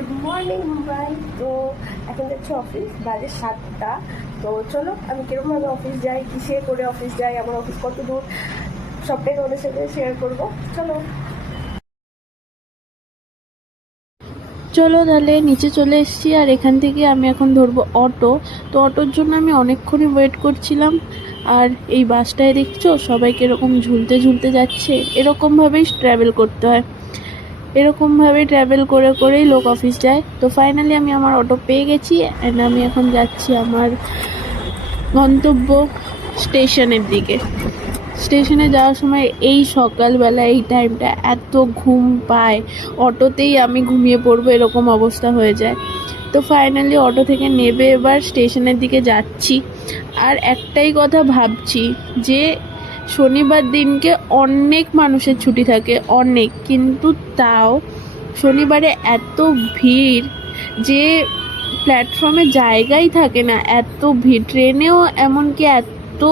Good morning Mumbai. তো এখন যাচ্ছি অফিস, বাজে 7টা। তো চলো আমি কীরকমভাবে অফিস যাই, কিসে করে অফিস যাই, আমার অফিস কত দূর, সবটাই তোমাদের সাথে শেয়ার করবো। চলো চলো তাহলে নিচে চলে এসেছি, আর এখান থেকে আমি এখন ধরবো অটো। তো অটোর জন্য আমি অনেকক্ষণই ওয়েট করছিলাম। আর এই বাসটায় দেখছো সবাইকে এরকম ঝুলতে ঝুলতে যাচ্ছে, এরকমভাবেই ট্রাভেল করতে হয়, এরকমভাবেই ট্রাভেল করে করেই লোক অফিস যায়। তো ফাইনালি আমি আমার অটো পেয়ে গেছি, অ্যান্ড আমি এখন যাচ্ছি আমার গন্তব্য স্টেশনের দিকে। স্টেশনে যাওয়ার সময় এই সকালবেলা এই টাইমটা এত ঘুম পায়, অটোতেই আমি ঘুমিয়ে পড়বো এরকম অবস্থা হয়ে যায়। তো ফাইনালি অটো থেকে নেবে এবার স্টেশনের দিকে যাচ্ছি। আর একটাই কথা ভাবছি যে শনিবার দিনকে অনেক মানুষের ছুটি থাকে, অনেক, কিন্তু তাও শনিবারে এত ভিড় যে প্ল্যাটফর্মে জায়গাই থাকে না, এত ভিড়। ট্রেনেও এমনকি এত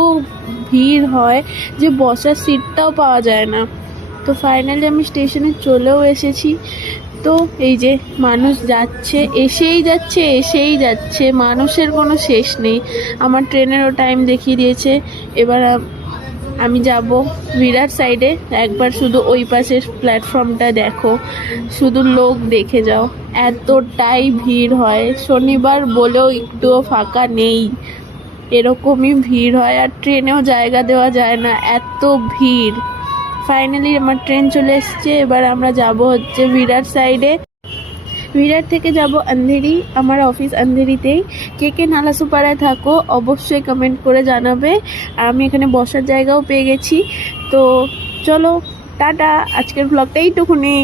ভিড় হয় যে বসার সিটটাও পাওয়া যায় না। তো ফাইনালি আমি স্টেশনে চলেও এসেছি। তো এই যে মানুষ যাচ্ছে, এসেই যাচ্ছে এসেই যাচ্ছে, মানুষের কোনো শেষ নেই। আমার ট্রেনেরও টাইম দেখিয়ে দিয়েছে। এবার আমি যাব বিরাট সাইডে, একবার শুধু ওই পাশের প্ল্যাটফর্মটা দেখো, শুধু লোক দেখে যাও, এতটাই ভিড় হয়। শনিবার বলেও একটুও ফাঁকা নেই, এরকমই ভিড় হয়। আর ট্রেনেও জায়গা দেওয়া যায় না, এত ভিড়। ফাইনালি আমার ট্রেন চলে এসছে, এবার আমরা যাব হচ্ছে বিরাট সাইডে। বিরাট থেকে যাব আন্ধেরি, আমার অফিস আন্ধেরিতেই। কে কে নালাসুপাড়ায় থাকো অবশ্যই কমেন্ট করে জানাবে। আর আমি এখানে বসার জায়গাও পেয়ে গেছি। তো চলো টাটা, আজকের ব্লগটা এইটুকুনি।